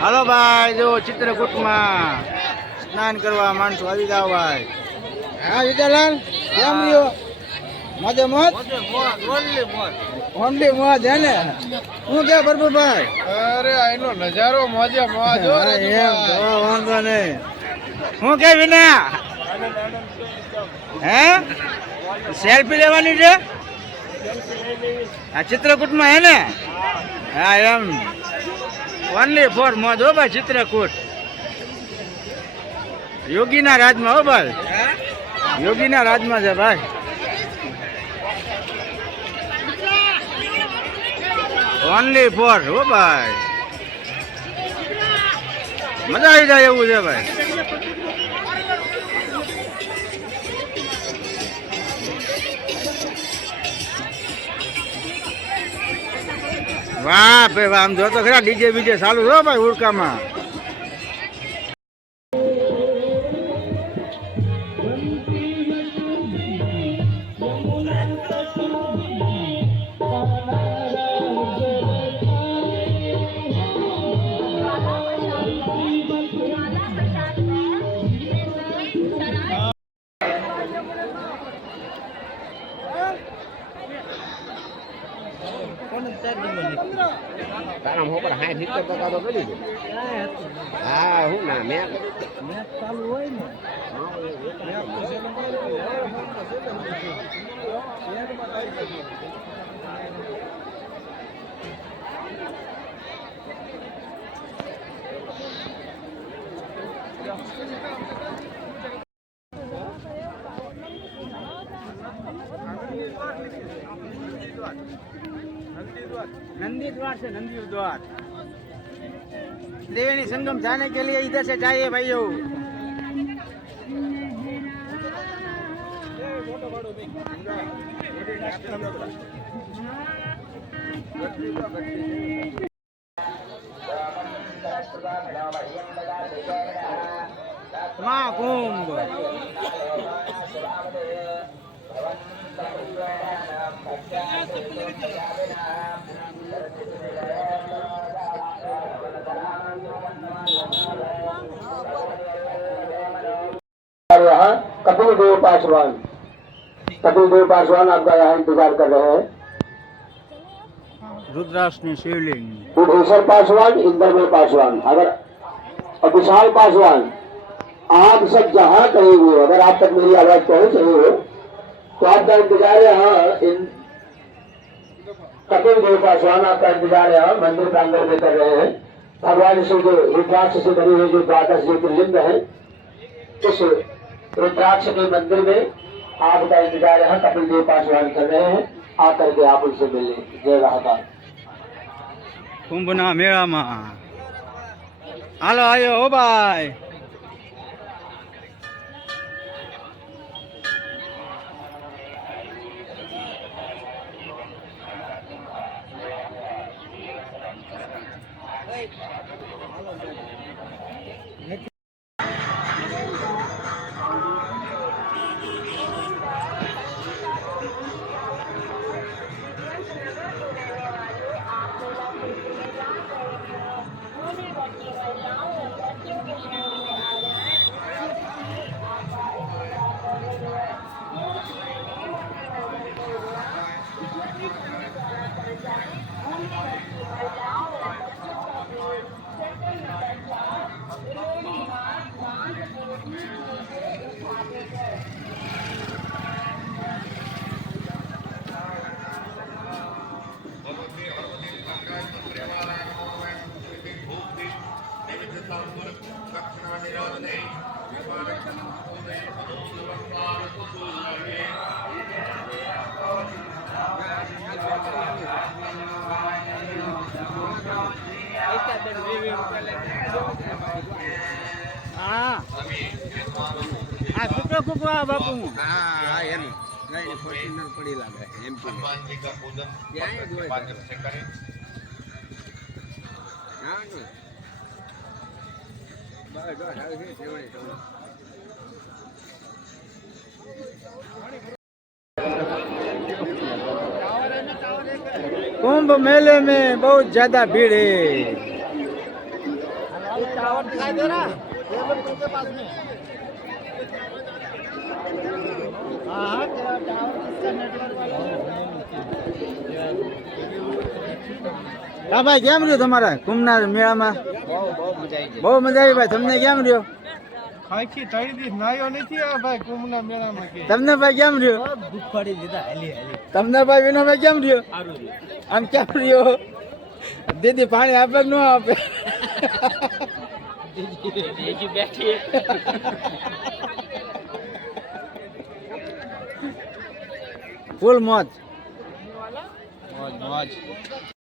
હાલો ભાઈ, જો ચિત્રકૂટમાં સ્નાન કરવા માણસો આવી જાવ ભાઈ. હા વિદ્યાલાલ, કેમ રહ્યો? મોજે મોજ, ઓનલી મોજ હે ને? હું કે પ્રભુભાઈ? અરે આનો નજારો મોજે મોજ. એમ તો વાંધો નહીં. હું કે વિના હે સેલ્ફી લેવાની છે આ ચિત્રકૂટમાં હે ને? હા એમ ઓનલી ફોર મોજ હો ભાઈ. ચિત્રકૂટ યોગીના રાજમાં હો ભાઈ, યોગીના રાજમાં છે ભાઈ. ઓનલી ફોર હો ભાઈ, મજા આવી જાય એવું છે ભાઈ. વાહ ભાઈ વાહ, આમ જો તો ખરા ડીજે બીજે ચાલુ છો ભાઈ ઉડકામાં. તારા હો પર 60-70% તો કરી દે. હા હું ના મેં ચાલુ હોય ને नंदी द्वार से नंदी द्वार त्रिवेणी संगम जाने के लिए इधर से जाइए भाइयों. महाकुंभ यहाँ कपिल देव पासवान आपका यहाँ इंतजार कर रहे हैं. रुद्राक्ष शिवलिंग, बुद्धेश्वर पासवान, इंद्रमल पासवान, अगर और विशाल पासवान, आप सब जहाँ कहीं हो, अगर आप तक मेरी आवाज पहुंच रही हो तो आपका इंतजार यहाँ कपिल देव पासवान आपका इंतजार यहाँ मंदिर प्रांगण में कर रहे हैं. भगवान शिव जो रुद्राक्ष से बनी हुई जो द्वादश ज्योतिर्लिंग है, इस रुद्राक्ष के मंदिर में आपका इंतजार यहाँ कपिल देव पासवान कर रहे हैं. आकर के आप उनसे मिले. जय राधा. कुंभना मेला में हालो आयो हो भाई. हाँ शुक्र कुकवा बापू. હા એનું નહીં ફોર્ચ્યુનર પડી લાગે એમપી હનુમાનજી કા પૂજન ત્યાં જ હોય છે કરે. હા નો બસ બસ આવે છે સેવણી તો. कुंभ मेले में बहुत ज्यादा भीड़ है. दिखाई दे रहा है केवल तुमके पास में हाँ तेरा टावर किसका नेटवर्क वाला ભાઈ કેમ રહ્યો તમારા કુમના મેળામાં બહુ મજા આવી ભાઈ તમને કેમ રહ્યો ખાખી તળી દી નાયો નથી આ ભાઈ કુંભના મેળામાં કે તમને ભાઈ કેમ રહ્યો દુખ પડી દીધા હેલી હેલી તમને ભાઈ વિનોભાઈ કેમ રહ્યો આમ કેમ રહ્યો દીદી પાણી આપે કે ન આપે દીદી બેઠી ફૂલ મોજ મોજ મોજ